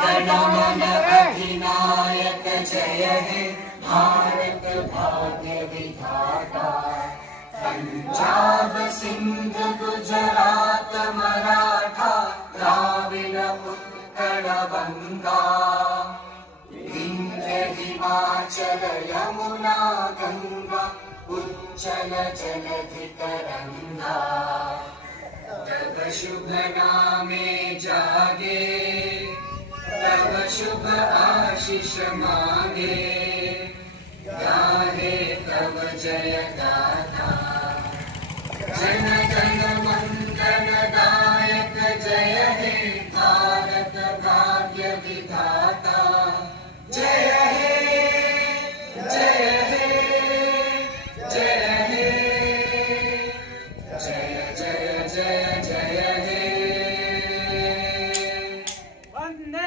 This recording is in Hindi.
गणगण अधिनायक जय हे भारत भाग्य विधाता। पंजाब सिंध गुजरात मराठा द्राविड उत्कल बंगा। विंध्य हिमाचल यमुना गंगा उच्चल जलधि तरंगा। तब शुभ नामे जागे तब शुभ आशीष मांगे। गाहे तब जय गाथा जन गण मंगल दायक जय हे भारत भाग्य विधाता।